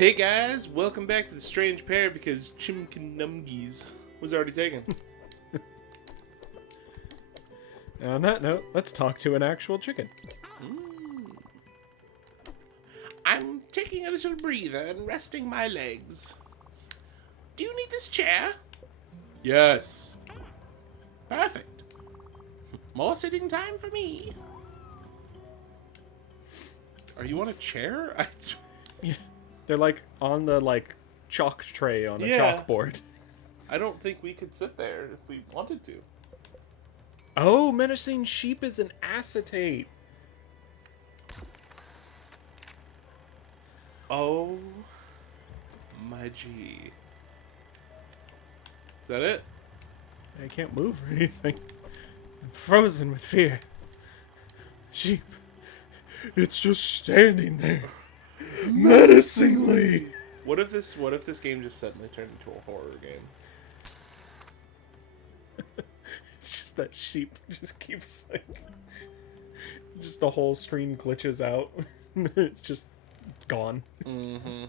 Hey guys, welcome back to the Strange Pair because Chimkinumgies was already taken. On that note, let's talk to an actual chicken. I'm taking a little breather and resting my legs. Do you need this chair? Yes. Perfect. More sitting time for me. Are you on a chair? Yeah. They're like on the chalk tray on a chalkboard. I don't think we could sit there if we wanted to. Oh, menacing sheep is an acetate. Oh my G. Is that it? I can't move or anything. I'm frozen with fear. Sheep. It's just standing there. Menacingly. What if this game just suddenly turned into a horror game? It's just that sheep just keeps just the whole screen glitches out. It's just gone. Mm-hmm.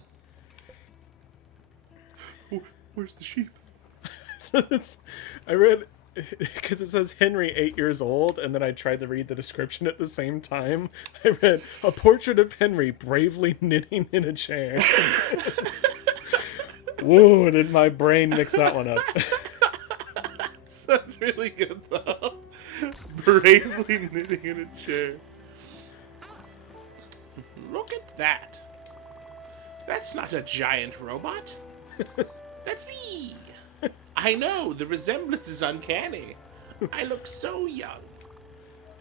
Oh, where's the sheep? I read, because it says Henry 8 years old, and then I tried to read the description at the same time. I read, a portrait of Henry bravely knitting in a chair. Whoa, did my brain mix that one up? That's really good, though. Bravely knitting in a chair. Look at that. That's not a giant robot. That's me. I know, the resemblance is uncanny. I look so young.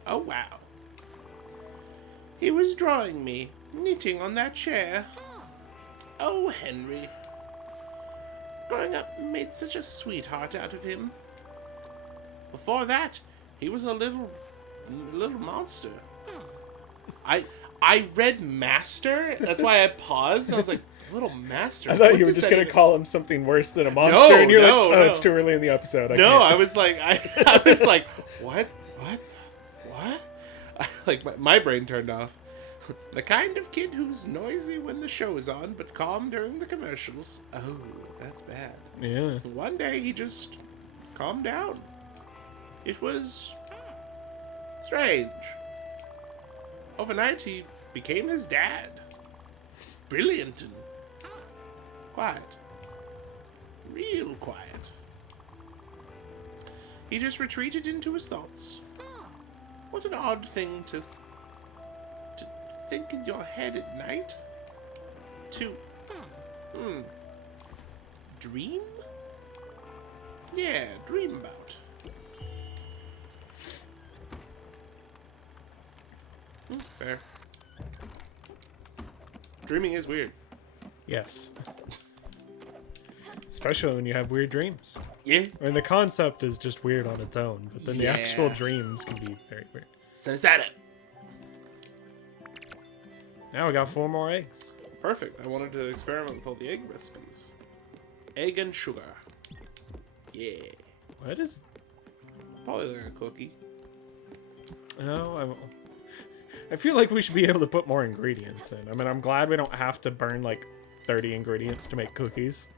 Oh, wow. He was drawing me, knitting on that chair. Oh, Henry. Growing up made such a sweetheart out of him. Before that, he was a little monster. I read master, that's why I paused, and I was like, little master. I thought you were just going to call him something worse than a monster, and you're no. it's too early in the episode. I was like, I was like, what? My brain turned off. The kind of kid who's noisy when the show is on, but calm during the commercials. Oh, that's bad. Yeah. One day he just calmed down. It was strange. Overnight he became his dad. Brilliant and quiet. Real quiet. He just retreated into his thoughts. What an odd thing to think in your head at night. To dream? Yeah, dream about. Fair. Dreaming is weird. Yes. Especially when you have weird dreams. Yeah. I mean, the concept is just weird on its own, but then the actual dreams can be very weird. So is that it? Now we got 4 more eggs. Perfect. I wanted to experiment with all the egg recipes. Egg and sugar. Yeah. What is... Probably like a cookie. No, I feel like we should be able to put more ingredients in. I mean, I'm glad we don't have to burn 30 ingredients to make cookies.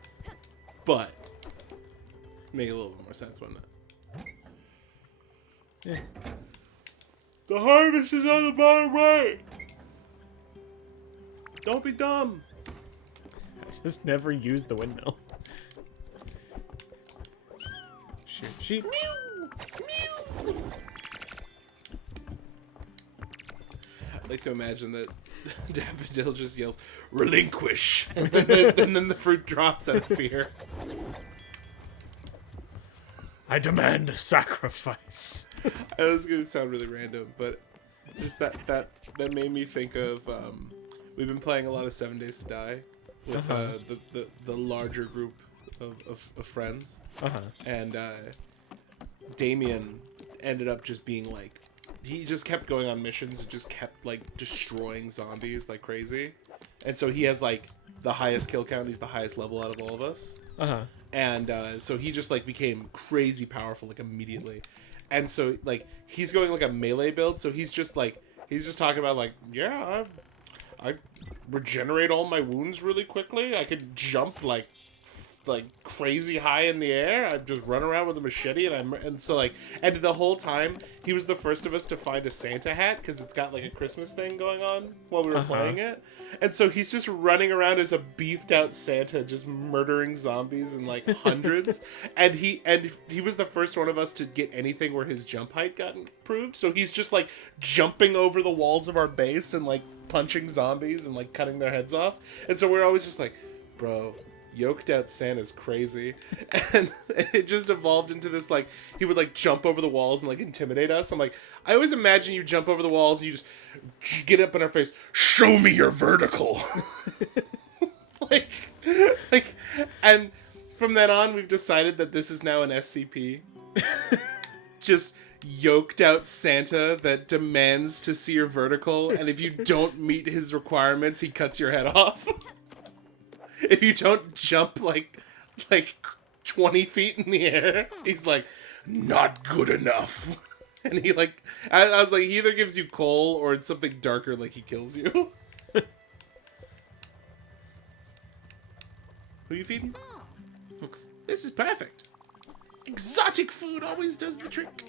But make a little bit more sense, wouldn't it? Yeah. The harvest is on the bottom right. Don't be dumb. I just never used the windmill. Shoot, sheep. Mew! Mew! I like to imagine that Daffodil just yells, relinquish! And then the fruit drops out of fear. I demand sacrifice. I was going to sound really random, but just that made me think of, we've been playing a lot of 7 Days to Die with the larger group of friends. And Damien ended up just being he just kept going on missions and just kept destroying zombies like crazy. And so he has the highest kill count. He's the highest level out of all of us. And so he just became crazy powerful immediately. And so he's going a melee build. So he's just talking about yeah, I regenerate all my wounds really quickly. I could jump like crazy high in the air. I'd just run around with a machete, and the whole time he was the first of us to find a Santa hat because it's got like a Christmas thing going on while we were playing it, and so he's just running around as a beefed out Santa, just murdering zombies in like hundreds, and he was the first one of us to get anything where his jump height got improved. So he's just like jumping over the walls of our base and like punching zombies and like cutting their heads off, and so we're always just like, bro, yoked out Santa's crazy. And it just evolved into this, like, he would like jump over the walls and like intimidate us. I'm like, I always imagine you jump over the walls and you just get up in our face, show me your vertical. like and from then on we've decided that this is now an SCP. Just yoked out Santa that demands to see your vertical, and if you don't meet his requirements, he cuts your head off. If you don't jump like 20 feet in the air, he's like, not good enough. And he like, I was like, he either gives you coal or it's something darker, like he kills you. Who are you feeding? This is perfect. Exotic food always does the trick.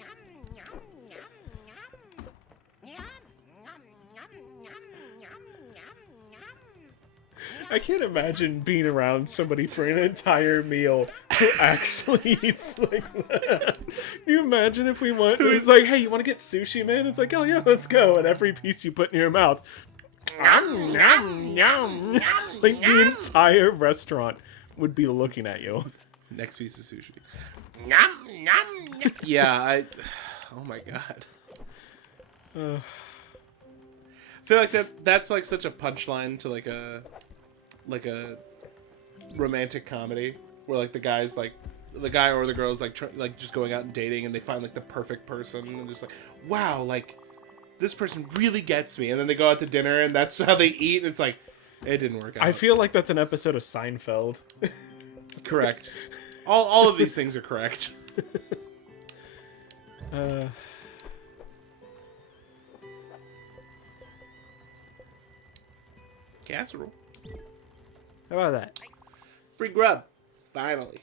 I can't imagine being around somebody for an entire meal who actually eats like that. Can you imagine if we went, it was like, hey, you want to get sushi, man? It's like, oh yeah, let's go. And every piece you put in your mouth, nom, nom, nom, like the entire restaurant would be looking at you. Next piece of sushi. Nom, nom, nom. Yeah, oh my god. I feel like that's like such a punchline to like a romantic comedy where like the guy or the girl's like like just going out and dating, and they find like the perfect person and just like, wow, like this person really gets me, and then they go out to dinner and that's how they eat, and it's like, it didn't work out. I feel like that's an episode of Seinfeld. Correct. All of these things are correct. Casserole. How about that? Free grub. Finally.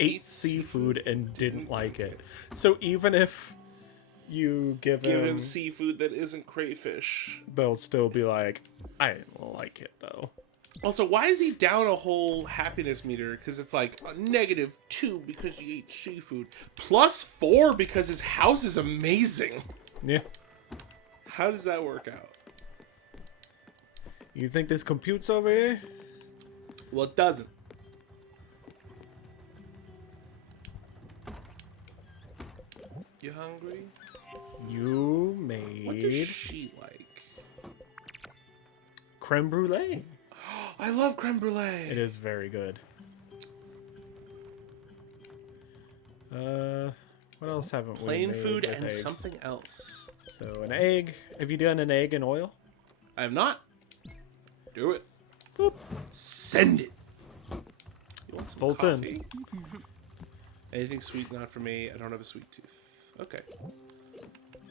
Ate seafood and didn't like it. So even if you give him seafood that isn't crayfish, they'll still be like, I didn't like it though. Also, why is he down a whole happiness meter? Because it's like a -2 because he ate seafood, +4 because his house is amazing. Yeah. How does that work out? You think this computes over here? Well, it doesn't. You hungry? You made What does she like? Creme brulee. I love creme brulee. It is very good. What else haven't we Plain made food with and egg? something else. So an egg. Have you done an egg in oil? I have not. Do it. Boop. Send it. You want some Full send. coffee? Anything sweet not for me. I don't have a sweet tooth. Okay.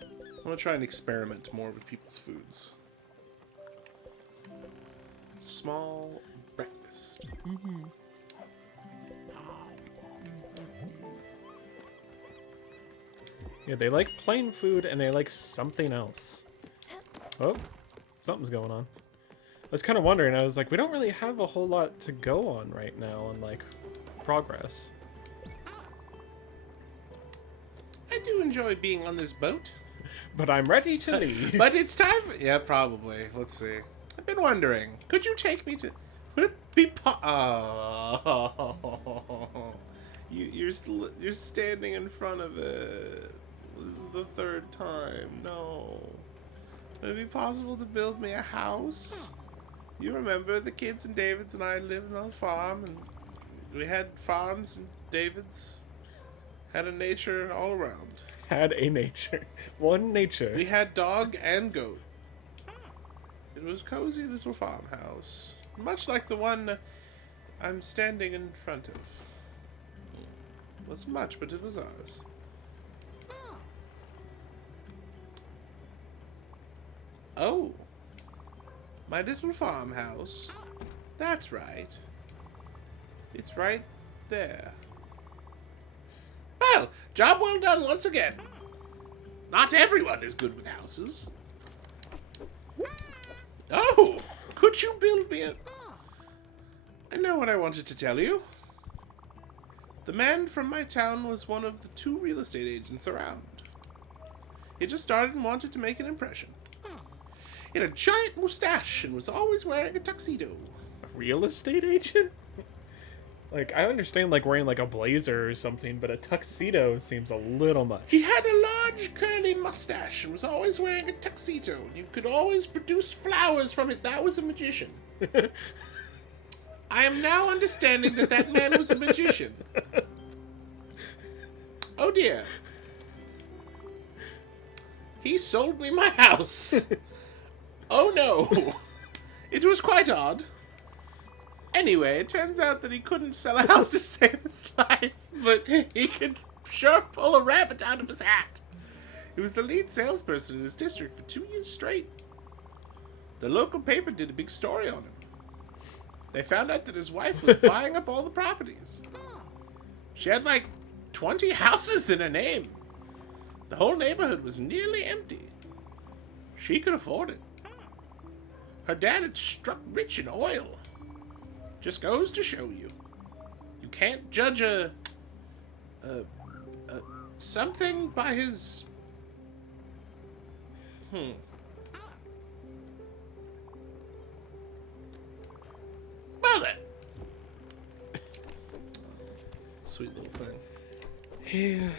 I'm gonna try and experiment more with people's foods. Small breakfast. Yeah, they like plain food and they like something else. Oh, something's going on. I was kind of wondering. I was like, we don't really have a whole lot to go on right now on like progress. I do enjoy being on this boat. But I'm ready to leave. But it's time for... Yeah, probably. Let's see. I've been wondering. Could you take me to... Would it be You're standing in front of it. This is the third time. No. Would it be possible to build me a house? You remember the kids and Davids and I lived on a farm, and we had farms and Davids. Had a nature all around. Had a nature. One nature. We had dog and goat. It was cozy little farmhouse. Much like the one I'm standing in front of. Wasn't much, but it was ours. Oh. My little farmhouse. That's right. It's right there. Well, job well done once again. Not everyone is good with houses. Oh, could you build me a... I know what I wanted to tell you. The man from my town was one of the 2 real estate agents around. He just started and wanted to make an impression. He had a giant mustache and was always wearing a tuxedo. A real estate agent? Like, I understand, like, wearing, like, a blazer or something, but a tuxedo seems a little much. He had a large curly mustache and was always wearing a tuxedo. And you could always produce flowers from it. That was a magician. I am now understanding that that man was a magician. Oh dear. He sold me my house. Oh no. It was quite odd. Anyway, it turns out that he couldn't sell a house to save his life, but he could sure pull a rabbit out of his hat. He was the lead salesperson in his district for 2 years straight. The local paper did a big story on him. They found out that his wife was buying up all the properties. She had like 20 houses in her name. The whole neighborhood was nearly empty. She could afford it. Her dad had struck rich in oil. Just goes to show you. You can't judge something by his... Well then. Sweet little thing. Yeah.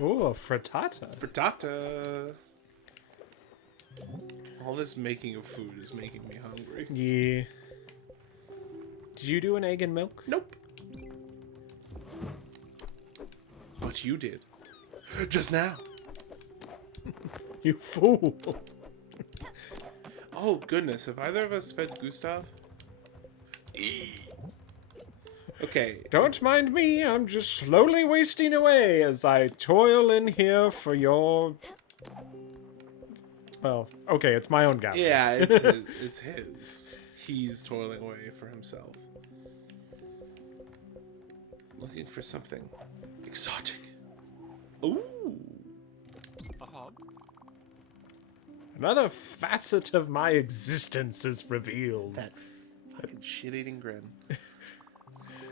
Oh, a frittata. Frittata. All this making of food is making me hungry. Yeah. Did you do an egg and milk? Nope. But you did. Just now. You fool. Oh, goodness. Have either of us fed Gustav? Okay. Don't mind me, I'm just slowly wasting away as I toil in here for your... Well, okay, it's my own guy. Yeah, it's his. He's toiling away for himself. Looking for something exotic. Ooh. Another facet of my existence is revealed. That fucking shit-eating grin.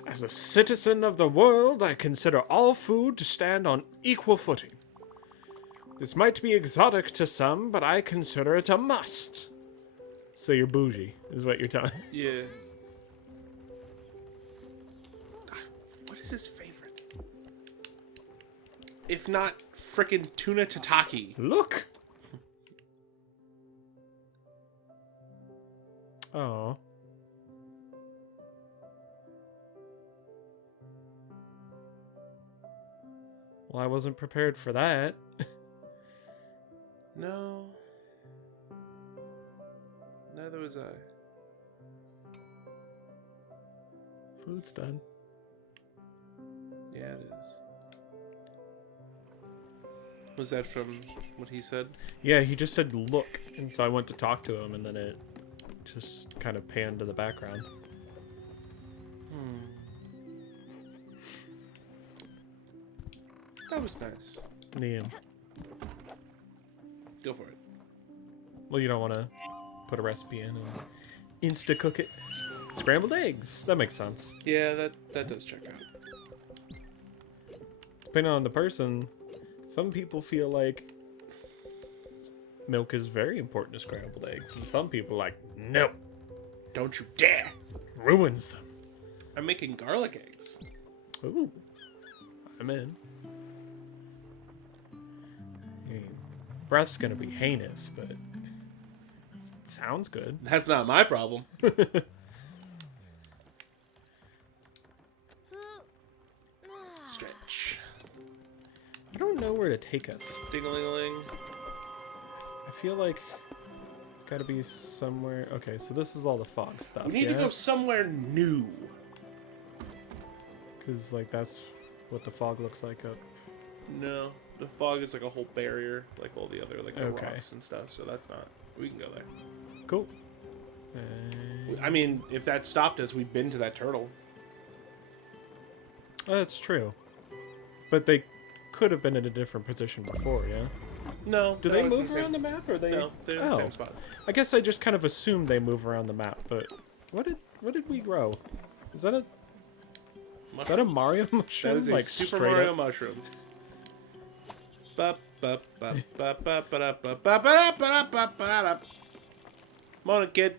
As a citizen of the world, I consider all food to stand on equal footing. This might be exotic to some, but I consider it a must. So you're bougie, is what you're telling me. Yeah. What is his favorite? If not frickin' tuna tataki. Look! Oh. Well, I wasn't prepared for that. No. Neither was I. Food's done. Yeah, it is. Was that from what he said? Yeah, he just said look, and so I went to talk to him, and then it just kind of panned to the background. That was nice. Yeah. Go for it. Well, you don't want to put a recipe in and insta-cook it. Scrambled eggs. That makes sense. Yeah, that does check out. Depending on the person, some people feel like milk is very important to scrambled eggs, and some people are like, no, Don't you dare! ruins them. I'm making garlic eggs. Ooh, I'm in. I mean, breath's gonna be heinous, but it sounds good. That's not my problem. Stretch. I don't know where to take us. Ding-a-ling-a-ling. I feel like it's got to be somewhere. Okay, so this is all the fog stuff. We need to go somewhere new. Because, like, that's what the fog looks like up. No, the fog is like a whole barrier, like all the other, like the Okay. rocks and stuff. So that's not. We can go there. Cool. I mean, if that stopped us, we've been to that turtle. That's true. But they could have been in a different position before, yeah? No. Do they move around the map, or they? No, they're in the same spot. I guess I just kind of assumed they move around the map, but what did we grow? Is that a Mario mushroom? That is a like Super straight Mario up? mushroom. Come on, kid.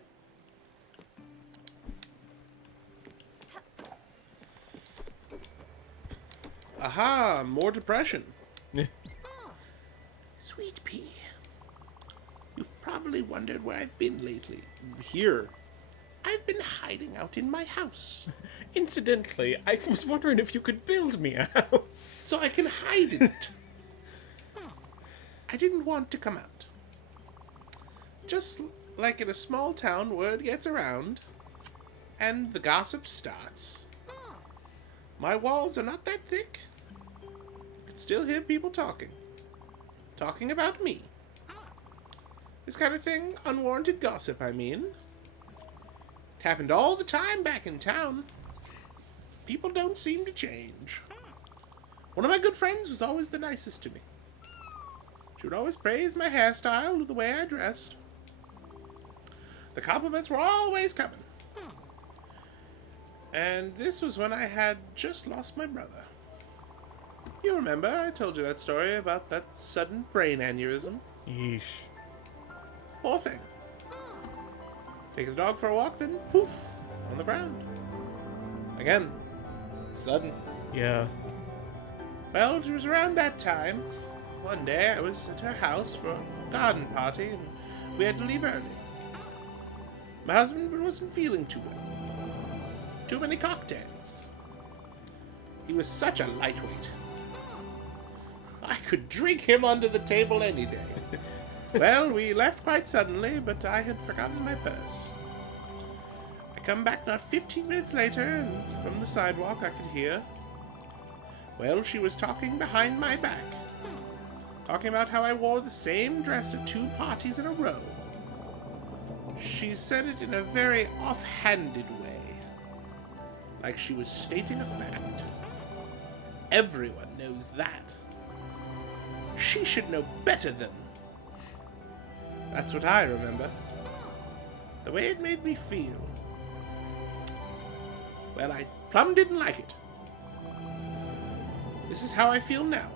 Aha, more depression. Sweet pea. You've probably wondered where I've been lately. Here. I've been hiding out in my house. Incidentally, I was wondering if you could build me a house. So I can hide in it. I didn't want to come out. Just like in a small town, word gets around, and the gossip starts. My walls are not that thick. I can still hear people talking. Talking about me. This kind of thing, unwarranted gossip, I mean. It happened all the time back in town. People don't seem to change. One of my good friends was always the nicest to me. She would always praise my hairstyle or the way I dressed. The compliments were always coming. And this was when I had just lost my brother. You remember, I told you that story about that sudden brain aneurysm. Yeesh. Poor thing. Take the dog for a walk, then poof, on the ground. Again, sudden. Yeah. Well, it was around that time. One day I was at her house for a garden party, and we had to leave early. My husband wasn't feeling too well. Too many cocktails. He was such a lightweight. I could drink him under the table any day. Well, we left quite suddenly, but I had forgotten my purse. I come back not 15 minutes later, and from the sidewalk I could hear. Well, she was talking behind my back. Talking about how I wore the same dress at 2 parties in a row. She said it in a very off-handed way. Like she was stating a fact. Everyone knows that. She should know better than. That's what I remember. The way it made me feel. Well, I plumb didn't like it. This is how I feel now.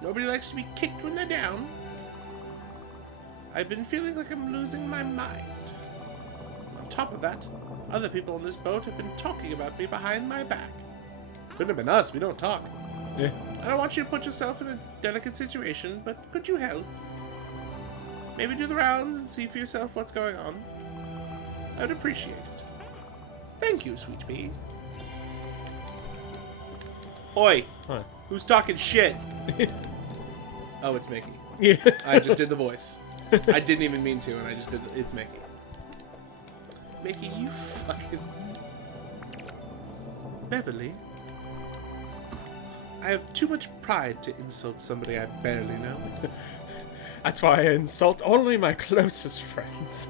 Nobody likes to be kicked when they're down. I've been feeling like I'm losing my mind. On top of that, other people on this boat have been talking about me behind my back. Couldn't have been us, we don't talk. Yeah. I don't want you to put yourself in a delicate situation, but could you help? Maybe do the rounds and see for yourself what's going on. I would appreciate it. Thank you, sweet pea. Oi! Huh. Who's talking shit? Oh, it's Mickey. Yeah. I just did the voice. I didn't even mean to, and I just did it's Mickey. Mickey, you fucking... Beverly? I have too much pride to insult somebody I barely know. That's why I insult only my closest friends.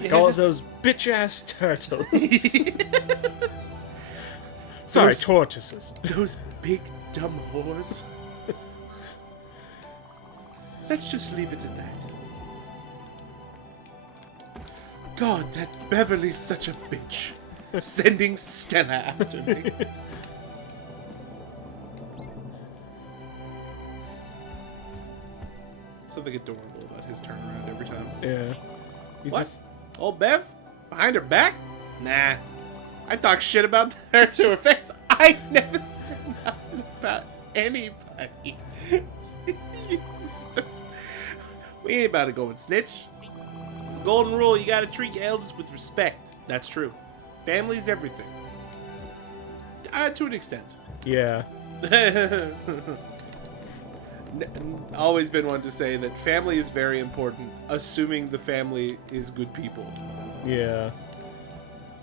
Like all those bitch-ass turtles. Sorry, tortoises. Those big, dumb whores. Let's just leave it at that. God, that Beverly's such a bitch. Sending Stella after me. Something adorable about his turnaround every time. Yeah. He's What? just- Old Bev? Behind her back? Nah. I talk shit about her to her face. I never said nothing about anybody. We ain't about to go and snitch. It's a golden rule. You gotta treat your elders with respect. That's true. Family's everything. To an extent. Yeah. always been one to say that family is very important, assuming the family is good people. Yeah.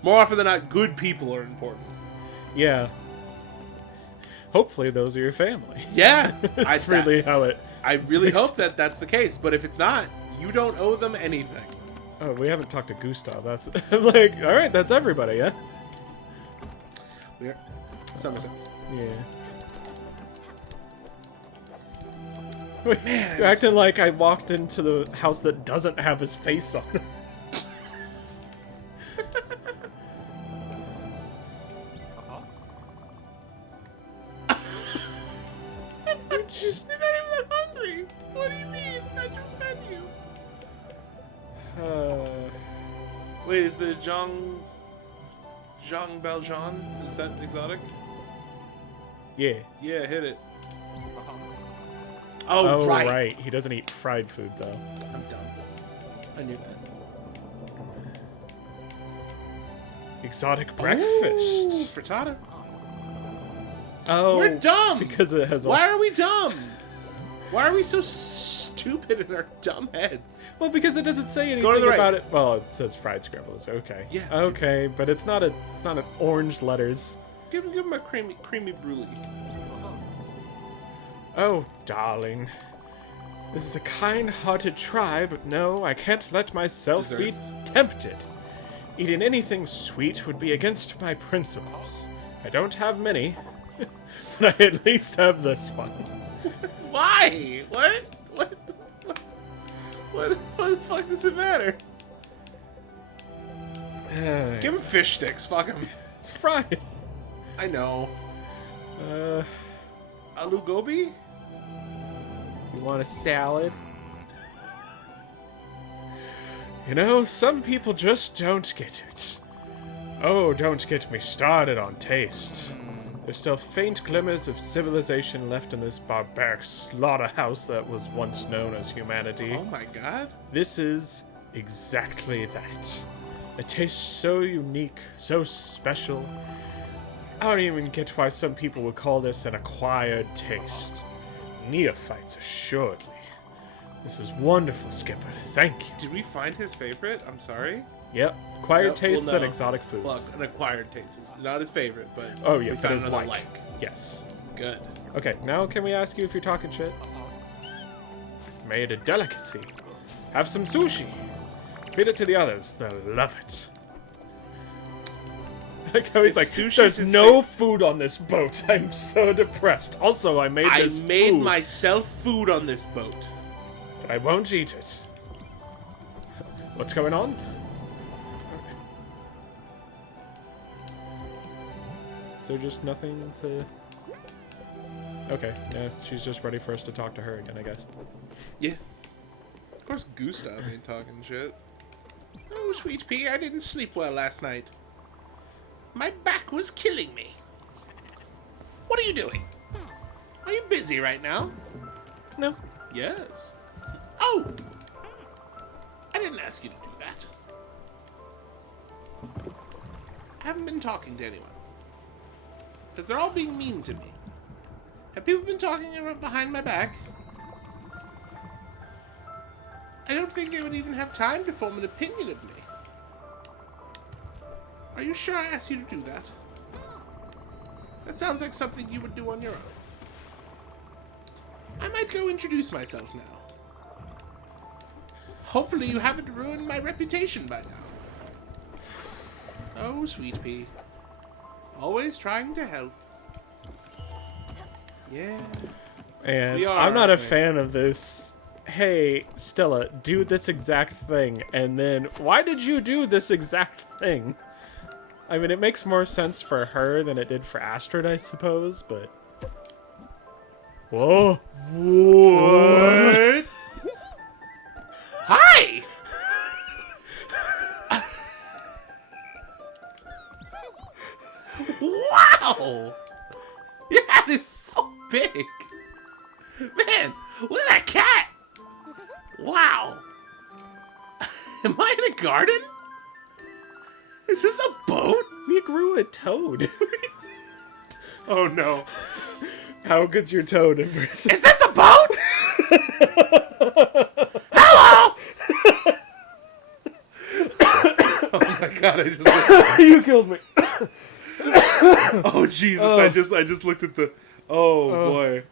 More often than not, good people are important. Yeah. Hopefully those are your family. Yeah. That's really how it... I really hope that that's the case, but if it's not, you don't owe them anything. Oh, we haven't talked to Gustav. That's like, all right, that's everybody, yeah? We're summer sense. Yeah. Man, You're acting like I walked into the house that doesn't have his face on it. You're not even that hungry. What do you mean? I just fed you. Wait, is the Jean Valjean? Is that exotic? Yeah. Yeah, hit it. Oh, Oh, right. He doesn't eat fried food, though. I'm dumb. I knew that. Exotic breakfast. Ooh, frittata. Oh, We're dumb. Because it has. Why are we dumb? Why are we so stupid in our dumb heads? Well, because it doesn't say anything Go to the right. about it. Well, it says fried scrambles. Okay. Yeah. Okay, but it's not an orange letters. Give him a creamy brulee. Oh, darling. This is a kind-hearted try, but no, I can't let myself Desserts. be tempted. Eating anything sweet would be against my principles. I don't have many, but I at least have this one. Why? What the fuck does it matter? Give him fish sticks. Fuck him. It's fried. I know. Aloo gobi? You want a salad? You know, some people just don't get it. Oh, don't get me started on taste. There's still faint glimmers of civilization left in this barbaric slaughterhouse that was once known as humanity. Oh my god. This is exactly that. It tastes so unique, so special. I don't even get why some people would call this an acquired taste. Neophytes, assuredly. This is wonderful, Skipper. Thank you. Did we find his favorite? I'm sorry. Yep. Acquired Nope, tastes well, and no. exotic foods. Look, an acquired taste is not his favorite, but Oh, yeah, we but found his another like. like. Yes. Good. Okay, now can we ask you if you're talking shit? Made a delicacy. Have some sushi. Feed it to the others. They'll love it. Like how he's If like, sushi's there's his no food on this boat. I'm so depressed. Also, I made this I made food, myself food on this boat. but I won't eat it. What's going on? Is there just nothing to... Okay, yeah, she's just ready for us to talk to her again, I guess. Yeah. Of course Gustav ain't talking shit. Oh, sweet pea, I didn't sleep well last night. My back was killing me. What are you doing? Are you busy right now? No. Yes. Oh! I didn't ask you to do that. I haven't been talking to anyone. Because they're all being mean to me. Have people been talking about behind my back? I don't think they would even have time to form an opinion of me. Are you sure I asked you to do that? That sounds like something you would do on your own. I might go introduce myself now. Hopefully you haven't ruined my reputation by now. Oh, sweet pea. Always trying to help. Yeah. And We are, I'm not a aren't we? fan of this. Hey, Stella, do this exact thing. And then, why did you do this exact thing? I mean, it makes more sense for her than it did for Astrid, I suppose, but... Whoa. What? Hi! Wow! Your hat is so big! Man, look at that cat! Wow! Am I in a garden? Is this a boat? We grew a toad. Oh no. How good's your toad in person? Is this a boat? Hello! Oh my god, I just... You killed me. Oh, Jesus, I just looked at the... Oh, boy.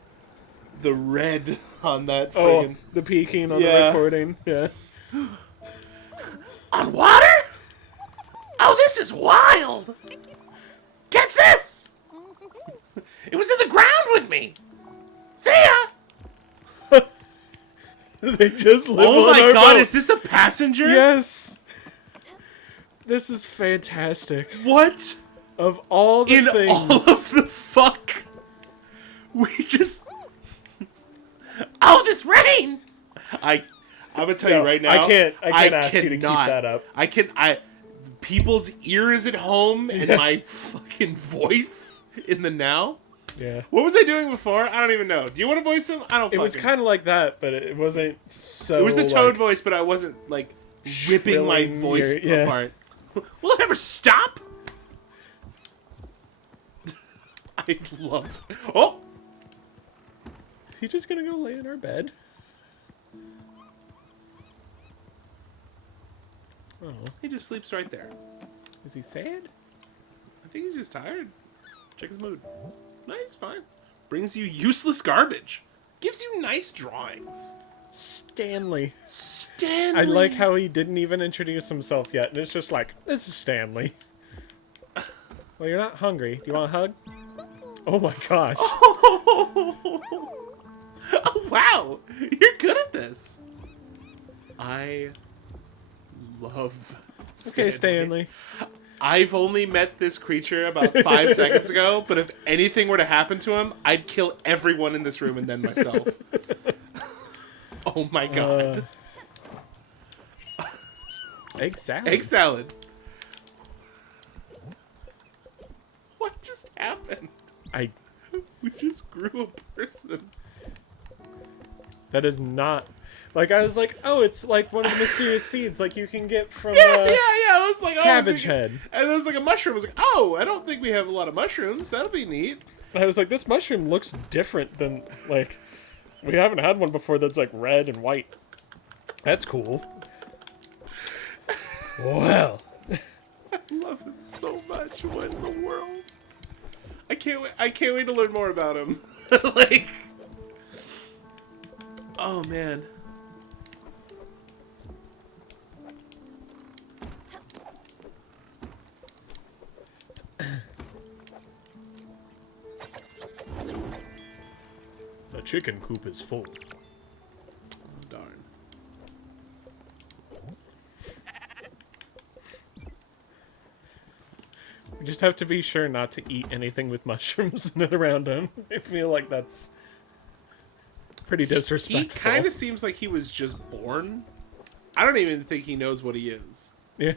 The red on that friggin'... the peeking on Yeah. the recording. Yeah. On water? Oh, this is wild! Catch this! It was in the ground with me! See ya! They just live Oh on my our god, boat. is this a passenger? Yes. This is fantastic. What? Of all the In things. all of the fuck? We just... Oh, this rain! I'm gonna tell you right now. I can't ask you to keep cannot. that up. People's ear is at home and my fucking voice in the now. Yeah. What was I doing before? I don't even know. Do you want to voice him? I don't It was kind of like that, but it wasn't so... It was the Toad like, voice, but I wasn't, like, ripping my shrilling voice your- yeah. apart. Will it ever stop? I love... Oh! Is he just gonna go lay in our bed? Oh. He just sleeps right there. Is he sad? I think he's just tired. Check his mood. No, he's fine. Brings you useless garbage. Gives you nice drawings. Stanley. Stanley! I like how he didn't even introduce himself yet, and it's just like, this is Stanley. Well, you're not hungry. Do you want a hug? Oh my gosh. Oh, wow! You're good at this. I love Stanley. Okay, Stanley. I've only met this creature about 5 seconds ago, but if anything were to happen to him, I'd kill everyone in this room and then myself. Oh my god. Egg salad. Egg salad. What just happened? We just grew a person. That is not... Like, I was like, oh, it's like one of the mysterious seeds like you can get from Yeah. I was like, oh, cabbage head. And there was like a mushroom. I was like, oh, I don't think we have a lot of mushrooms. That'll be neat. I was like, this mushroom looks different than, like... We haven't had one before that's, like, red and white. That's cool. Well. I love him so much. What in the world? I can't wait to learn more about him. Like, oh man. The chicken coop is full. Oh, darn. We just have to be sure not to eat anything with mushrooms in and around him. I feel like that's pretty disrespectful. He kind of seems like he was just born. I don't even think he knows what he is. Yeah.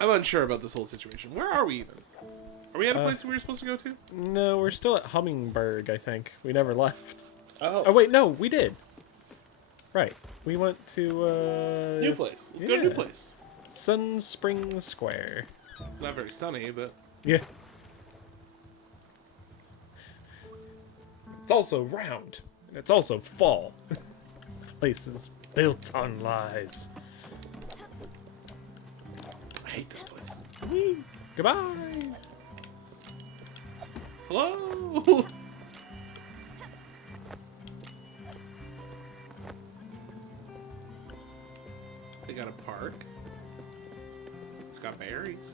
I'm unsure about this whole situation. Where are we even? Are we at a place we were supposed to go to? No, we're still at Hummingbird, I think. We never left. Oh, Oh, wait, no, we did. Right. We went to, new place. Let's go to new yeah. place. Sun Spring Square. It's not very sunny, but Yeah. It's also round. And it's also fall. Place is built on lies. I hate this place. Goodbye. Hello. They got a park. It's got berries.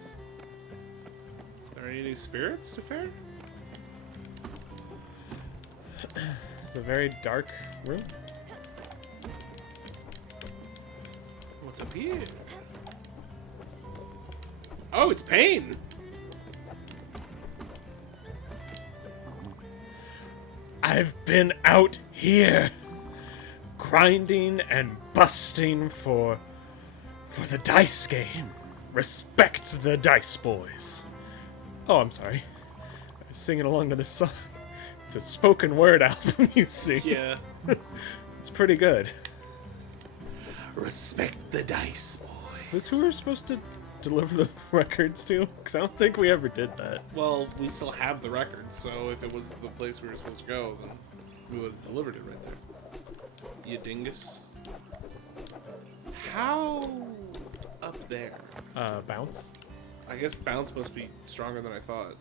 Are there any new spirits to fair? It's a very dark room. What's up here? Oh, it's Pain. I've been out here, grinding and busting for the dice game. Respect the dice boys. Oh, I'm sorry. I was singing along to this song. It's a spoken word album, you see. Yeah. It's pretty good. Respect the dice, Is boys. this who we're supposed to deliver the records to? Because I don't think we ever did that. Well, we still have the records, so if it was the place we were supposed to go, then we would have delivered it right there. You dingus. How up there? Bounce? I guess bounce must be stronger than I thought.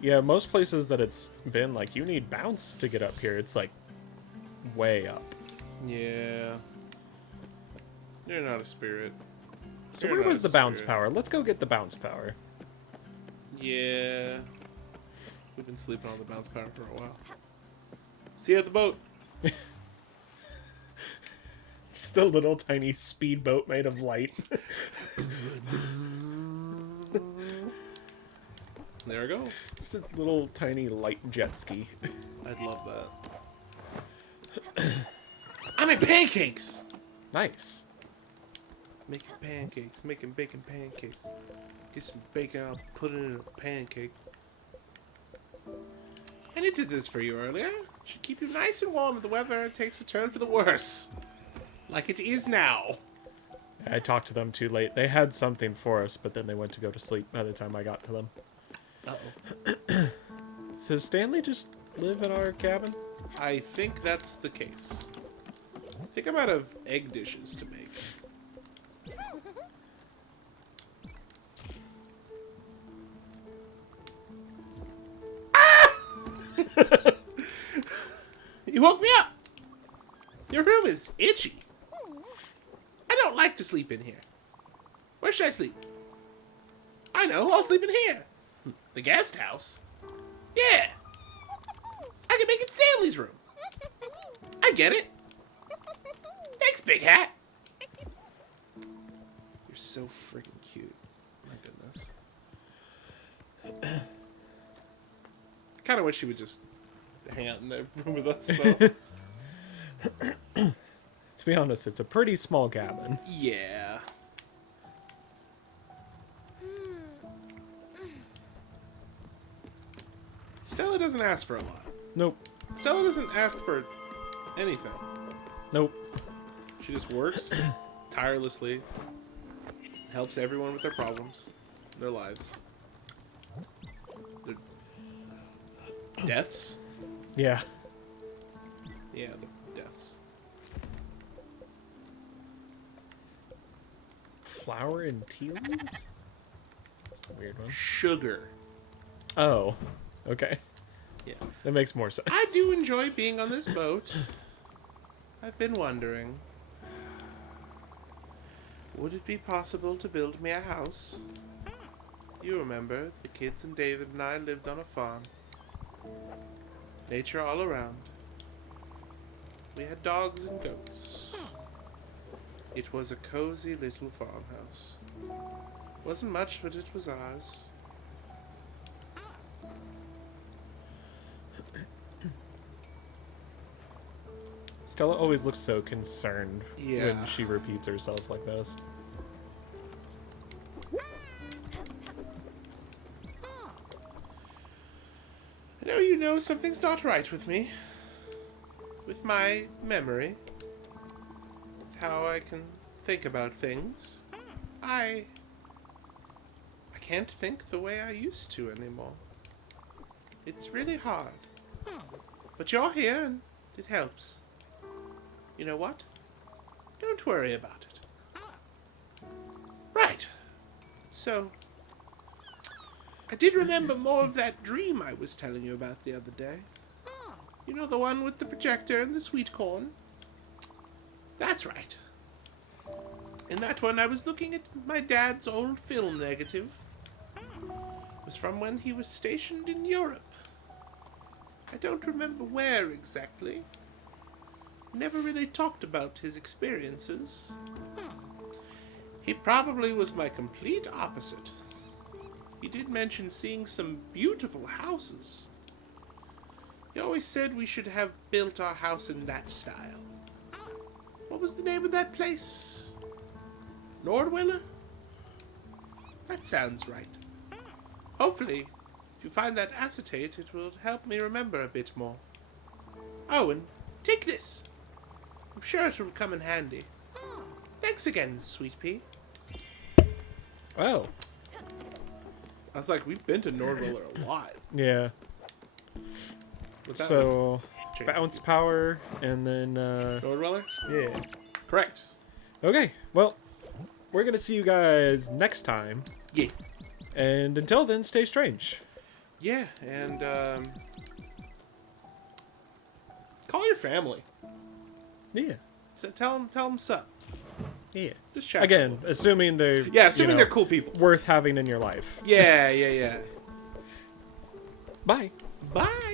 Yeah, most places that it's been, like, you need bounce to get up here. It's, like, way up. Yeah. You're not a spirit. So You're where not was a the bounce spirit. power? Let's go get the bounce power. Yeah. We've been sleeping on the bounce power for a while. See you at the boat. Just a little tiny speedboat made of light. There I go. Just a little tiny light jet ski. I'd love that. I make pancakes! Nice. Making pancakes. Making bacon pancakes. Get some bacon, I'll put it in a pancake. And I did this for you earlier. Should keep you nice and warm if the weather takes a turn for the worse. Like it is now. I talked to them too late. They had something for us, but then they went to go to sleep by the time I got to them. Uh-oh. So Stanley just live in our cabin? I think that's the case. I think I'm out of egg dishes to make. You woke me up! Your room is itchy. I don't like to sleep in here. Where should I sleep? I know, I'll sleep in here. The guest house? Yeah! I can make it Stanley's room. I get it. Thanks, Big Hat. You're so freaking cute. My goodness. I kind of wish she would just hang out in the room with us, though. To be honest, it's a pretty small cabin. Yeah. Stella doesn't ask for a lot. Nope. Stella doesn't ask for anything. Nope. She just works tirelessly, helps everyone with their problems, their lives, their deaths. Yeah. Yeah, the deaths. Flour and tea leaves? That's a weird one. Sugar. Oh. Okay. Yeah. That makes more sense. I do enjoy being on this boat. I've been wondering, would it be possible to build me a house? You remember, the kids and David and I lived on a farm. Nature all around. We had dogs and goats. It was a cozy little farmhouse. Wasn't much, but it was ours. Stella always looks so concerned Yeah. when she repeats herself like this. I know you know something's not right with me. With my memory. With how I can think about things. I can't think the way I used to anymore. It's really hard. But you're here and it helps. You know what? Don't worry about it. Right. So, I did remember more of that dream I was telling you about the other day. You know, the one with the projector and the sweet corn? That's right. In that one, I was looking at my dad's old film negative. It was from when he was stationed in Europe. I don't remember where exactly. Never really talked about his experiences. He probably was my complete opposite. He did mention seeing some beautiful houses. He always said we should have built our house in that style. What was the name of that place? Nordweller? That sounds right. Hopefully, if you find that acetate, it will help me remember a bit more. Oh, and take this. I'm sure it will come in handy. Thanks again, Sweet Pea. Oh. I was like, we've been to Nordweller a lot. Yeah. What's that So, Change. bounce power, and then, Nordweller? yeah. Correct. Okay, well, we're gonna see you guys next time. Yeah. And until then, stay strange. Yeah, and call your family. Yeah. So tell them sup. Yeah. Just chat. Again, assuming they're assuming they're cool people. worth having in your life. Yeah. Bye. Bye.